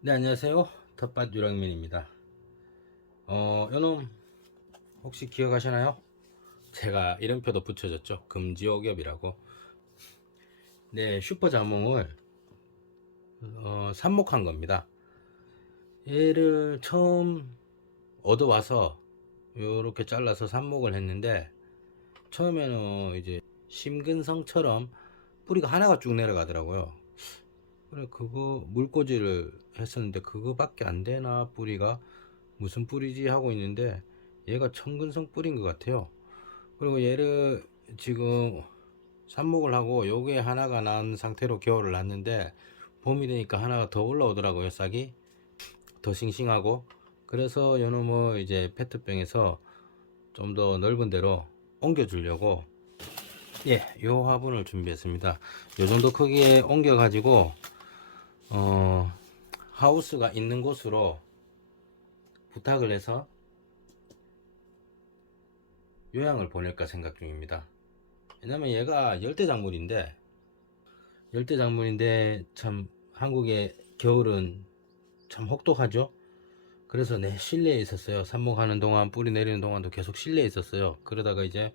네, 안녕하세요. 텃밭 유랑민입니다. 요놈 혹시 기억하시나요? 제가 이름표도 붙여줬죠. 금지옥엽이라고. 네, 슈퍼 자몽을 삽목한 겁니다. 얘를 처음 얻어와서 요렇게 잘라서 삽목을 했는데, 처음에는 이제 심근성처럼 뿌리가 하나가 쭉 내려가더라고요. 그래, 그거 물꽂이를 했었는데 그거밖에 안 되나, 뿌리가 무슨 뿌리지 하고 있는데 얘가 청근성 뿌리인 것 같아요. 그리고 얘를 지금 삽목을 하고 요게 하나가 난 상태로 겨울을 놨는데, 봄이 되니까 하나가 더 올라오더라고요. 싹이 더 싱싱하고. 그래서 요놈을 이제 페트병에서 좀 더 넓은 데로 옮겨 주려고, 예, 요 화분을 준비했습니다. 요 정도 크기에 옮겨 가지고 어 하우스가 있는 곳으로 부탁을 해서 요양을 보낼까 생각 중입니다. 왜냐면 얘가 열대작물인데 참 한국의 겨울은 참 혹독하죠. 그래서 내 실내에 있었어요. 삽목하는 동안, 뿌리 내리는 동안도 계속 실내에 있었어요. 그러다가 이제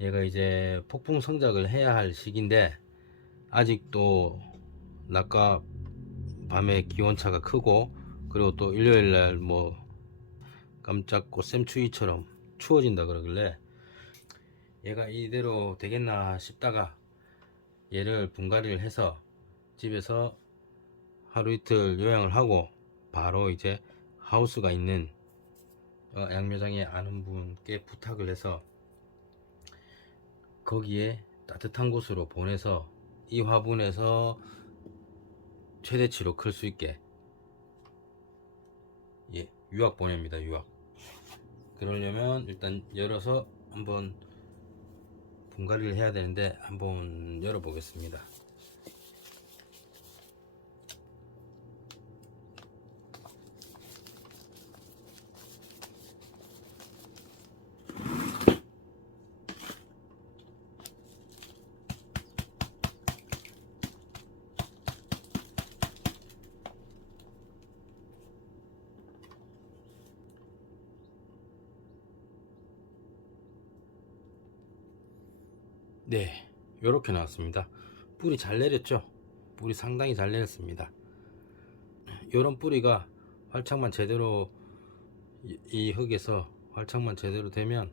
얘가 이제 폭풍 성장을 해야 할 시기인데, 아직도 낮과 밤의 기온차가 크고, 그리고 또 일요일날 뭐 깜짝 꽃샘추위처럼 추워진다 그러길래 얘가 이대로 되겠나 싶다가 얘를 분갈이를 해서 집에서 하루 이틀 요양을 하고 바로 이제 하우스가 있는 양묘장에 아는 분께 부탁을 해서 거기에 따뜻한 곳으로 보내서 이 화분에서 최대치로 클 수 있게, 예, 유학 보냅니다. 유학. 그러려면 일단 열어서 한번 분갈이를 해야 되는데 한번 열어 보겠습니다. 네, 요렇게 나왔습니다. 뿌리 잘 내렸죠? 뿌리 상당히 잘 내렸습니다. 요런 뿌리가 활착만 제대로, 이 흙에서 활착만 제대로 되면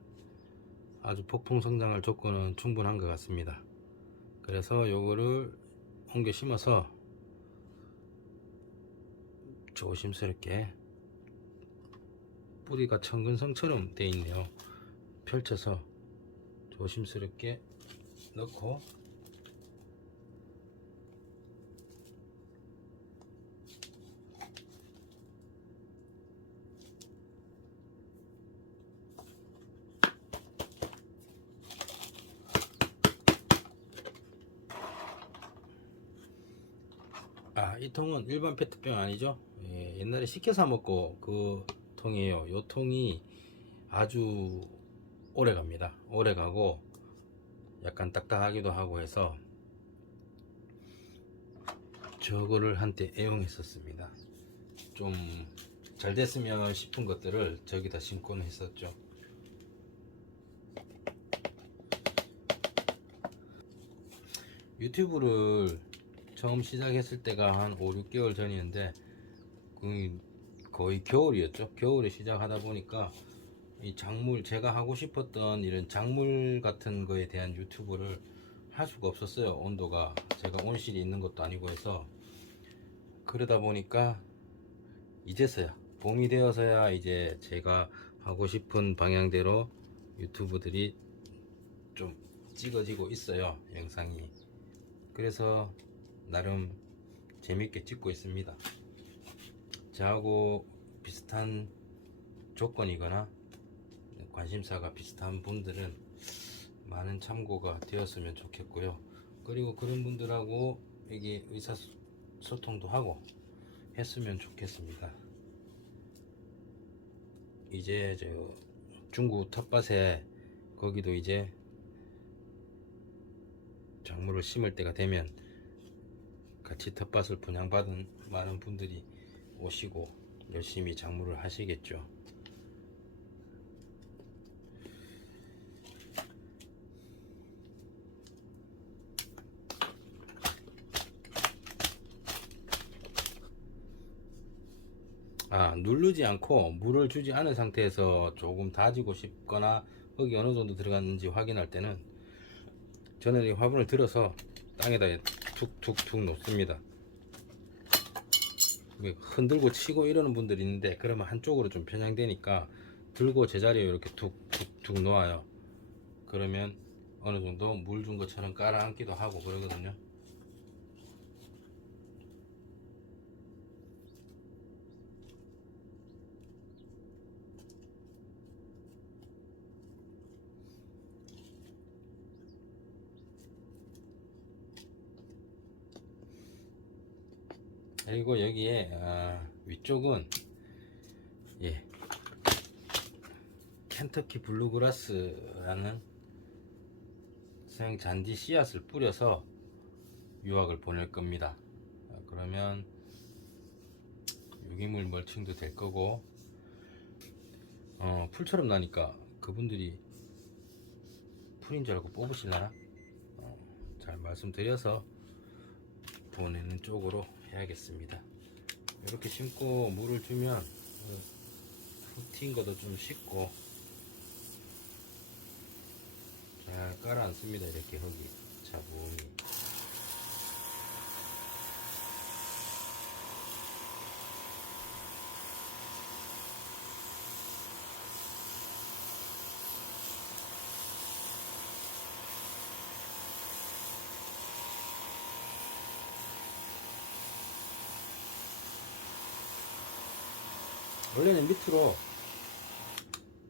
아주 폭풍 성장할 조건은 충분한 것 같습니다. 그래서 요거를 옮겨 심어서 조심스럽게, 뿌리가 청근성처럼 되어 있네요. 펼쳐서 조심스럽게 넣고, 이 통은 일반 페트병 아니죠? 예, 옛날에 시켜 사 먹고 그 통이에요. 요 통이 아주 오래 갑니다. 오래 가고 약간 딱딱하기도 하고 해서 저거를 한때 애용했었습니다. 좀 잘 됐으면 싶은 것들을 저기다 심곤 했었죠. 유튜브를 처음 시작했을 때가 한 5, 6개월 전이었는데, 거의 겨울이었죠. 겨울에 시작하다 보니까 이 작물, 제가 하고 싶었던 이런 작물 같은 거에 대한 유튜브를 할 수가 없었어요. 온도가, 제가 온실이 있는 것도 아니고 해서. 그러다 보니까 이제서야, 봄이 되어서야 이제 제가 하고 싶은 방향대로 유튜브들이 좀 찍어지고 있어요, 영상이. 그래서 나름 재밌게 찍고 있습니다. 저하고 비슷한 조건이거나 관심사가 비슷한 분들은 많은 참고가 되었으면 좋겠고요. 그리고 그런 분들하고 이게 의사소통도 하고 했으면 좋겠습니다. 이제 저 중구 텃밭에, 거기도 이제 작물을 심을 때가 되면 같이 텃밭을 분양받은 많은 분들이 오시고 열심히 작물을 하시겠죠. 누르지 않고 물을 주지 않은 상태에서 조금 다지고 싶거나 흙이 어느 정도 들어갔는지 확인할 때는 저는 이 화분을 들어서 땅에다 툭툭툭 놓습니다. 흔들고 치고 이러는 분들이 있는데 그러면 한쪽으로 좀 편향되니까 들고 제자리에 이렇게 툭툭툭 놓아요. 그러면 어느 정도 물 준 것처럼 깔아앉기도 하고 그러거든요. 그리고 여기에 위쪽은 예, 켄터키 블루그라스라는 생 잔디 씨앗을 뿌려서 유학을 보낼 겁니다. 그러면 유기물 멀칭도 될 거고 풀처럼 나니까 그분들이 풀인 줄 알고 뽑으시려나? 잘 말씀드려서 보내는 쪽으로 해야겠습니다. 이렇게 심고 물을 주면 흙 튄 것도 좀 씻고 잘 깔아앉습니다. 이렇게 흙이 차분히.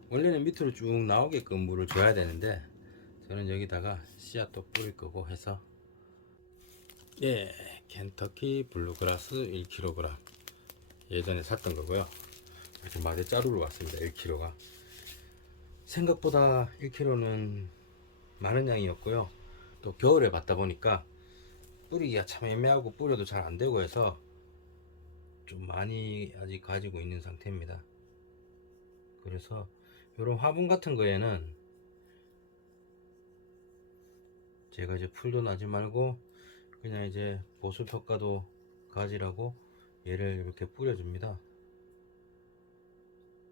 원래는 밑으로 쭉 나오게끔 물을 줘야 되는데 저는 여기다가 씨앗도 뿌릴 거고 해서 예, 켄터키 블루그라스 1kg 예전에 샀던 거고요. 이렇게 마대 자루로 왔습니다. 1kg가 생각보다 1kg는 많은 양이었고요. 또 겨울에 받다 보니까 뿌리기가 참 애매하고 뿌려도 잘 안되고 해서 좀 많이 아직 가지고 있는 상태입니다. 그래서 이런 화분 같은 거에는 제가 이제 풀도 나지 말고 그냥 이제 보습 효과도 가지라고 얘를 이렇게 뿌려줍니다.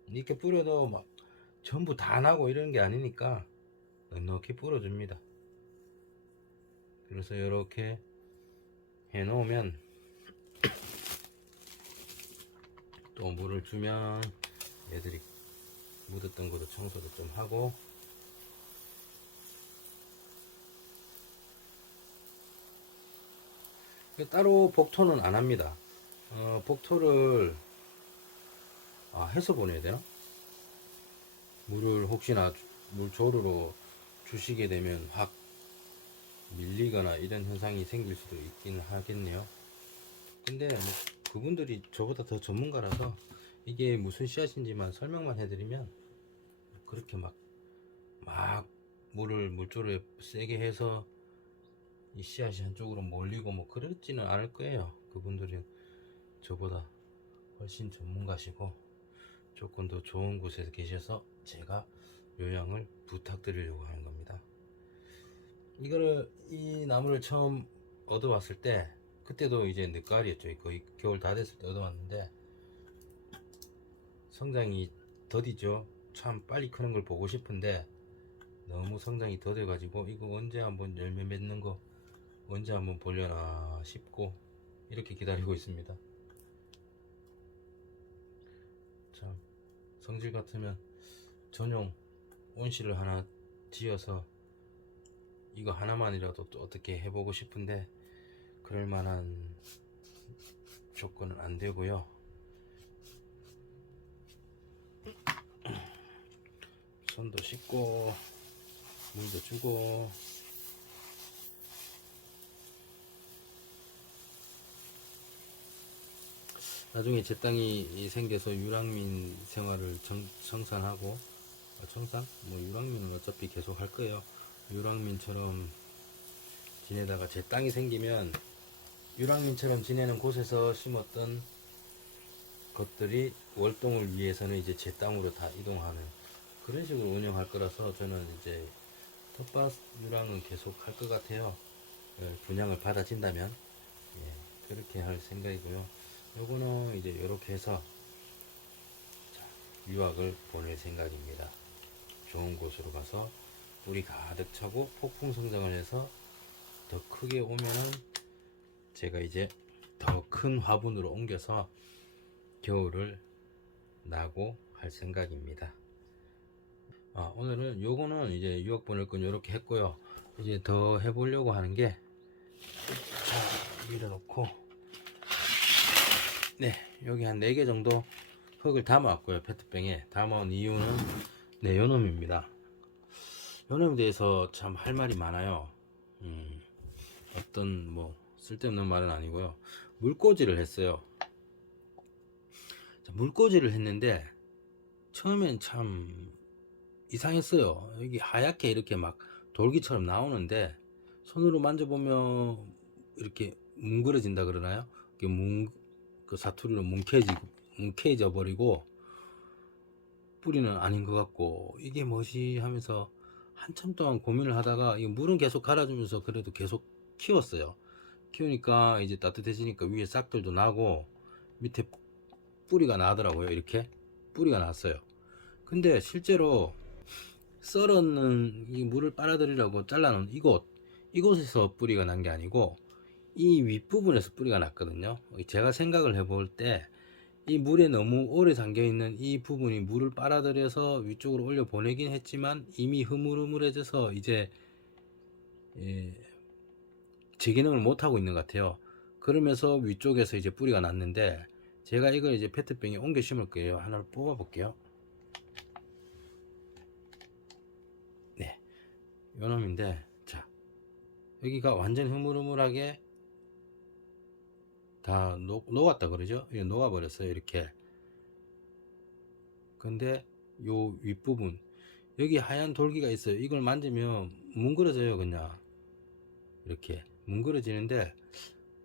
이렇게 뿌려도 막 전부 다 나고 이러는 게 아니니까 넉넉히 뿌려줍니다. 그래서 이렇게 해 놓으면 또 물을 주면 애들이 묻었던 것도 청소도 좀 하고 따로 복토는 안 합니다. 복토를 해서 보내야 되나? 물을 혹시나 물조르로 주시게 되면 확 밀리거나 이런 현상이 생길 수도 있긴 하겠네요. 근데 뭐 그분들이 저보다 더 전문가라서 이게 무슨 씨앗인지만 설명만 해드리면 그렇게 막 물조르에 세게 해서 이 씨앗이 한쪽으로 몰리고 뭐 그렇지는 않을 거예요. 그분들은 저보다 훨씬 전문가시고 조건도 좋은 곳에 계셔서 제가 요양을 부탁드리려고 하는 겁니다. 이 나무를 처음 얻어왔을 때 그때도 이제 늦가을이었죠. 거의 겨울 다 됐을 때 얻어왔는데 성장이 더디죠. 참 빨리 크는 걸 보고 싶은데 너무 성장이 더뎌 가지고 이거 언제 한번 열매 맺는 거 언제 한번 보려나 싶고 이렇게 기다리고 있습니다. 참 성질 같으면 전용 온실을 하나 지어서 이거 하나만이라도 또 어떻게 해보고 싶은데 그럴 만한 조건은 안 되고요. 손도 씻고 물도 주고 나중에 제 땅이 생겨서 유랑민 생활을 청산하고 청산? 뭐 유랑민은 어차피 계속 할 거예요. 유랑민처럼 지내다가 제 땅이 생기면 유랑민처럼 지내는 곳에서 심었던 것들이 월동을 위해서는 이제 제 땅으로 다 이동하는 그런 식으로 운영할 거라서 저는 이제 텃밭유랑은 계속 할 것 같아요. 분양을 받아진다면 그렇게 할 생각이고요. 요거는 이제 이렇게 해서 유학을 보낼 생각입니다. 좋은 곳으로 가서 뿌리 가득 차고 폭풍 성장을 해서 더 크게 오면은 제가 이제 더 큰 화분으로 옮겨서 겨울을 나고 할 생각입니다. 오늘은 요거는 이제 유학 보낼 건 요렇게 했고요. 이제 더 해보려고 하는 게, 자, 밀어놓고, 네, 여기 한 4개 정도 흙을 담아왔고요. 페트병에 담아온 이유는 네, 요놈입니다. 요놈에 대해서 참 할 말이 많아요. 어떤 뭐 쓸데없는 말은 아니고요. 물꽂이를 했어요. 물꽂이를 했는데 처음엔 참 이상했어요. 여기 하얗게 이렇게 막 돌기처럼 나오는데 손으로 만져보면 이렇게 뭉그러진다 그러나요? 그 사투리로 뭉케져 버리고 뿌리는 아닌 것 같고 이게 뭐지 하면서 한참 동안 고민을 하다가 이 물은 계속 갈아주면서 그래도 계속 키웠어요. 키우니까 이제 따뜻해지니까 위에 싹들도 나고 밑에 뿌리가 나더라고요. 이렇게 뿌리가 났어요. 근데 실제로 썰었는 이 물을 빨아들이려고 잘라놓은 이곳에서 뿌리가 난 게 아니고 이 윗부분에서 뿌리가 났거든요. 제가 생각을 해볼 때 이 물에 너무 오래 잠겨 있는 이 부분이 물을 빨아들여서 위쪽으로 올려 보내긴 했지만 이미 흐물흐물해져서 이제 제 기능을 못 하고 있는 것 같아요. 그러면서 위쪽에서 이제 뿌리가 났는데 제가 이걸 이제 페트병에 옮겨 심을 거예요. 하나를 뽑아 볼게요. 네, 요 놈인데, 자, 여기가 완전 흐물흐물하게 다 녹았다 그러죠. 이거 녹아버렸어요. 이렇게. 근데 요 윗부분 여기 하얀 돌기가 있어요. 이걸 만지면 뭉그러져요. 그냥 이렇게 뭉그러지는데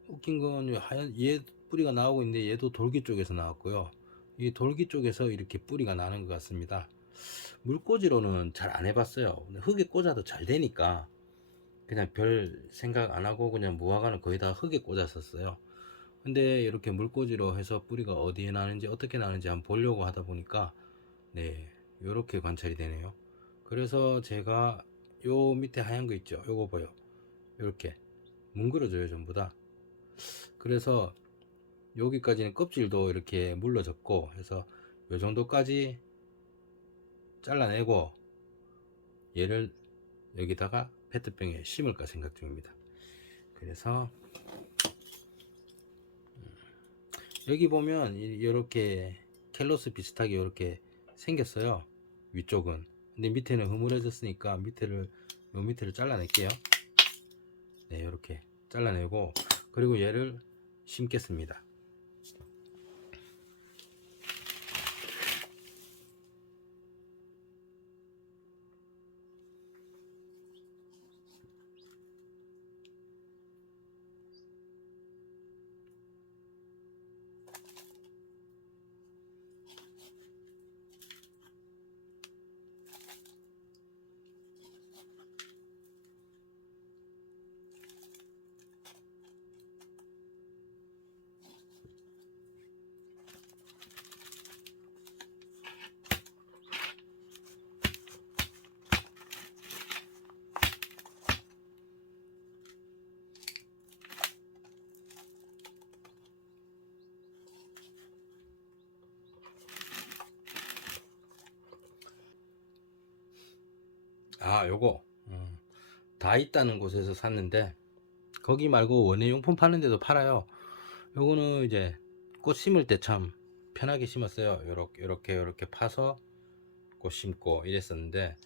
웃긴 건 하얀 얘 뿌리가 나오고 있는데 얘도 돌기 쪽에서 나왔고요. 이 돌기 쪽에서 이렇게 뿌리가 나는 것 같습니다. 물꽂이로는 잘 안 해봤어요. 흙에 꽂아도 잘 되니까 그냥 별 생각 안 하고 그냥 무화과는 거의 다 흙에 꽂았었어요. 근데 이렇게 물꽂이로 해서 뿌리가 어디에 나는지 어떻게 나는지 한번 보려고 하다 보니까 네, 이렇게 관찰이 되네요. 그래서 제가 요 밑에 하얀 거 있죠, 요거 보여, 이렇게 뭉그러져요 전부 다. 그래서 여기까지는 껍질도 이렇게 물러졌고 해서 요 정도까지 잘라내고 얘를 여기다가 페트병에 심을까 생각 중입니다. 그래서 여기 보면 이렇게 캘로스 비슷하게 이렇게 생겼어요. 위쪽은. 근데 밑에는 흐물해졌으니까 요 밑에를 잘라낼게요. 네, 이렇게 잘라내고 그리고 얘를 심겠습니다. 요거 다 있다는 곳에서 샀는데 거기 말고 원예용품 파는 데도 팔아요. 요거는 이제 꽃 심을 때 참 편하게 심었어요. 요렇게 파서 꽃 심고 이랬었는데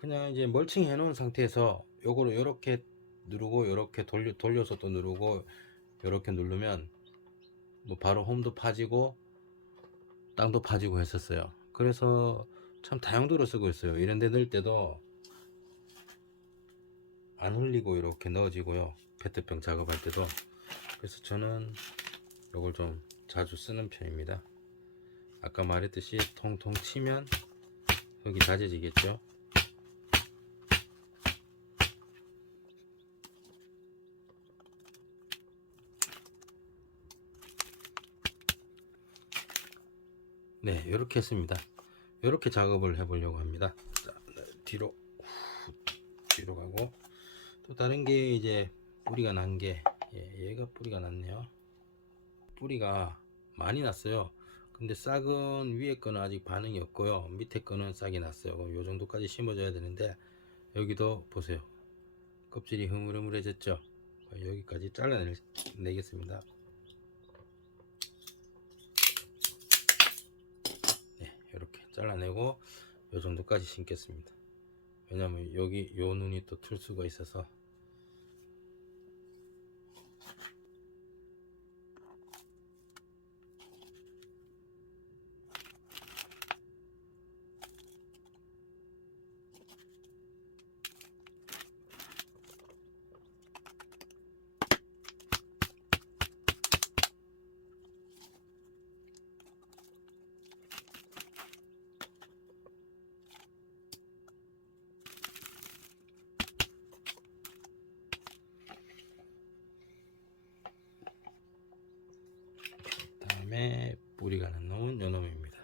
그냥 이제 멀칭 해 놓은 상태에서 요거를 요렇게 누르고 요렇게 돌려서 또 누르고 요렇게 누르면 뭐 바로 홈도 파지고 땅도 파지고 했었어요. 그래서 참 다용도로 쓰고 있어요. 이런 데 넣을 때도 안 흘리고 이렇게 넣어지고요. 페트병 작업할 때도. 그래서 저는 이걸 좀 자주 쓰는 편입니다. 아까 말했듯이 통통 치면 흙이 다져지겠죠. 네, 이렇게 했습니다. 이렇게 작업을 해 보려고 합니다. 자, 뒤로 가고, 또 다른 게 이제 뿌리가 난 게, 얘가 뿌리가 났네요. 뿌리가 많이 났어요. 근데 싹은 위에 거는 아직 반응이 없고요, 밑에 거는 싹이 났어요. 그럼 요 정도까지 심어줘야 되는데, 여기도 보세요, 껍질이 흐물흐물해졌죠. 여기까지 잘라내겠습니다. 네, 이렇게 잘라내고 요 정도까지 심겠습니다. 왜냐면 여기 요 눈이 또 틀 수가 있어서. 다음에 뿌리가 난 놈은 요 놈입니다.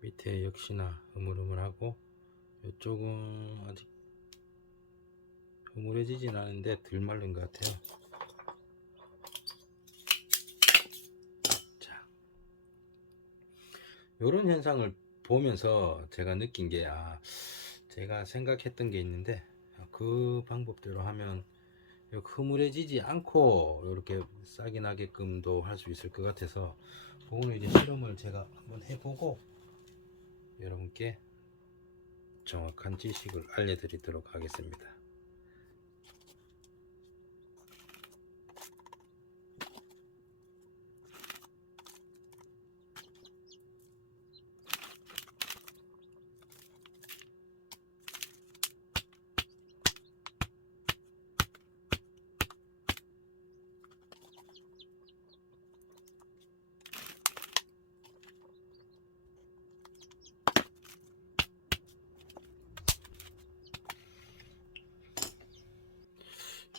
밑에 역시나 흐물흐물하고, 이쪽은 아직 흐물해지진 않은데 덜 마른 것 같아요. 자, 요런 현상을 보면서 제가 느낀 게, 제가 생각했던 게 있는데, 그 방법대로 하면 흐물해지지 않고 이렇게 싹이 나게끔도 할 수 있을 것 같아서, 오늘 이제 실험을 제가 한번 해보고 여러분께 정확한 지식을 알려드리도록 하겠습니다.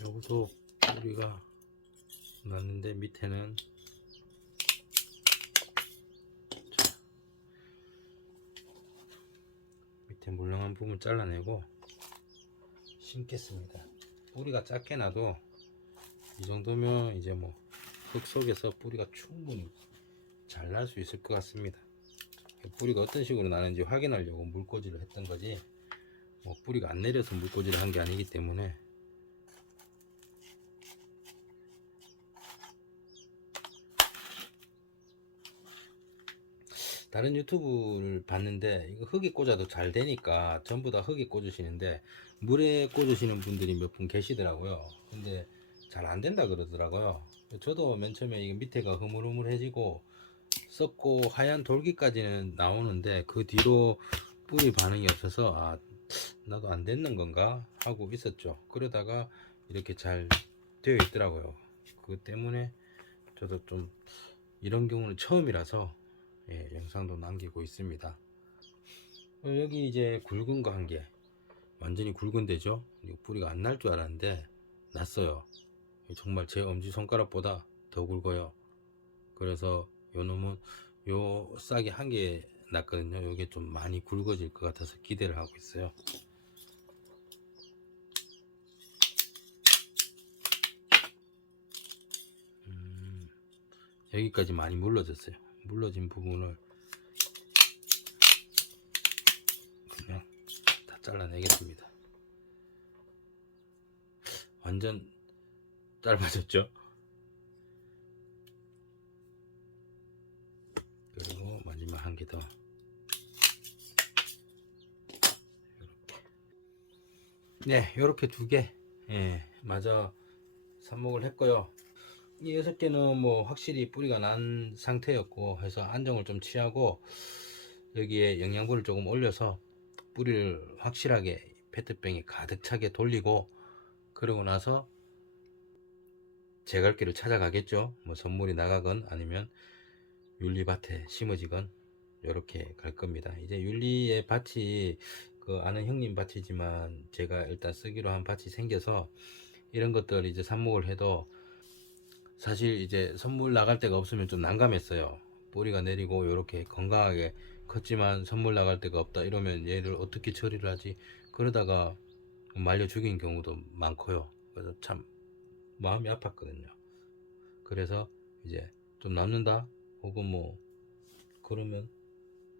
여기도 뿌리가 났는데 밑에는, 밑에 물렁한 부분 잘라내고 심겠습니다. 뿌리가 작게 나도 이 정도면 이제 뭐 흙 속에서 뿌리가 충분히 잘 날 수 있을 것 같습니다. 뿌리가 어떤 식으로 나는지 확인하려고 물꽂이를 했던 거지, 뭐 뿌리가 안 내려서 물꽂이를 한 게 아니기 때문에. 다른 유튜브를 봤는데 이거 흙이 꽂아도 잘 되니까 전부 다 흙이 꽂으시는데, 물에 꽂으시는 분들이 몇 분 계시더라고요. 근데 잘 안 된다 그러더라고요. 저도 맨 처음에 이게 밑에가 흐물흐물해지고 썩고 하얀 돌기까지는 나오는데, 그 뒤로 뿌리 반응이 없어서 나도 안 됐는 건가 하고 있었죠. 그러다가 이렇게 잘 되어 있더라고요. 그 때문에 저도 좀 이런 경우는 처음이라서 영상도 남기고 있습니다. 여기 이제 굵은 거 한 개, 완전히 굵은 데죠. 뿌리가 안 날 줄 알았는데 났어요. 정말 제 엄지손가락보다 더 굵어요. 그래서 요 놈은 요 싹이 한 개 났거든요. 요게 좀 많이 굵어질 것 같아서 기대를 하고 있어요. 여기까지 많이 물러졌어요. 물러진 부분을 그냥 다 잘라내겠습니다. 완전 짧아졌죠. 그리고 마지막 한 개 더. 네, 요렇게 두 개, 마저 삽목을 했고요. 이 6개는 뭐 확실히 뿌리가 난 상태였고 해서 안정을 좀 취하고, 여기에 영양분을 조금 올려서 뿌리를 확실하게 페트병에 가득 차게 돌리고, 그러고 나서 제갈길을 찾아가겠죠. 뭐 선물이 나가건 아니면 윤리밭에 심어지건. 이렇게 갈 겁니다. 이제 윤리의 밭이 그 아는 형님 밭이지만 제가 일단 쓰기로 한 밭이 생겨서 이런 것들 이제 삽목을 해도 사실 이제 선물 나갈 데가 없으면 좀 난감했어요. 뿌리가 내리고 이렇게 건강하게 컸지만 선물 나갈 데가 없다 이러면 얘를 어떻게 처리를 하지? 그러다가 말려 죽인 경우도 많고요. 그래서 참 마음이 아팠거든요. 그래서 이제 좀 남는다 혹은 뭐 그러면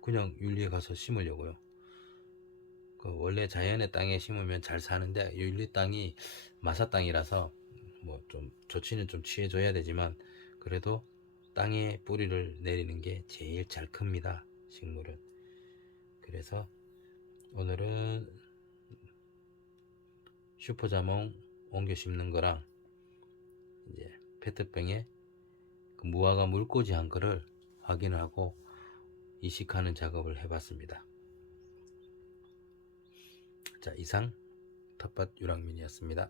그냥 윤리에 가서 심으려고요. 그 원래 자연의 땅에 심으면 잘 사는데 윤리 땅이 마사 땅이라서 뭐 좀 조치는 좀 취해줘야 되지만 그래도 땅에 뿌리를 내리는 게 제일 잘 큽니다, 식물은. 그래서 오늘은 슈퍼자몽 옮겨 심는 거랑 이제 페트병에 그 무화과 물꽂이 한 거를 확인하고 이식하는 작업을 해봤습니다. 자, 이상 텃밭 유랑민이었습니다.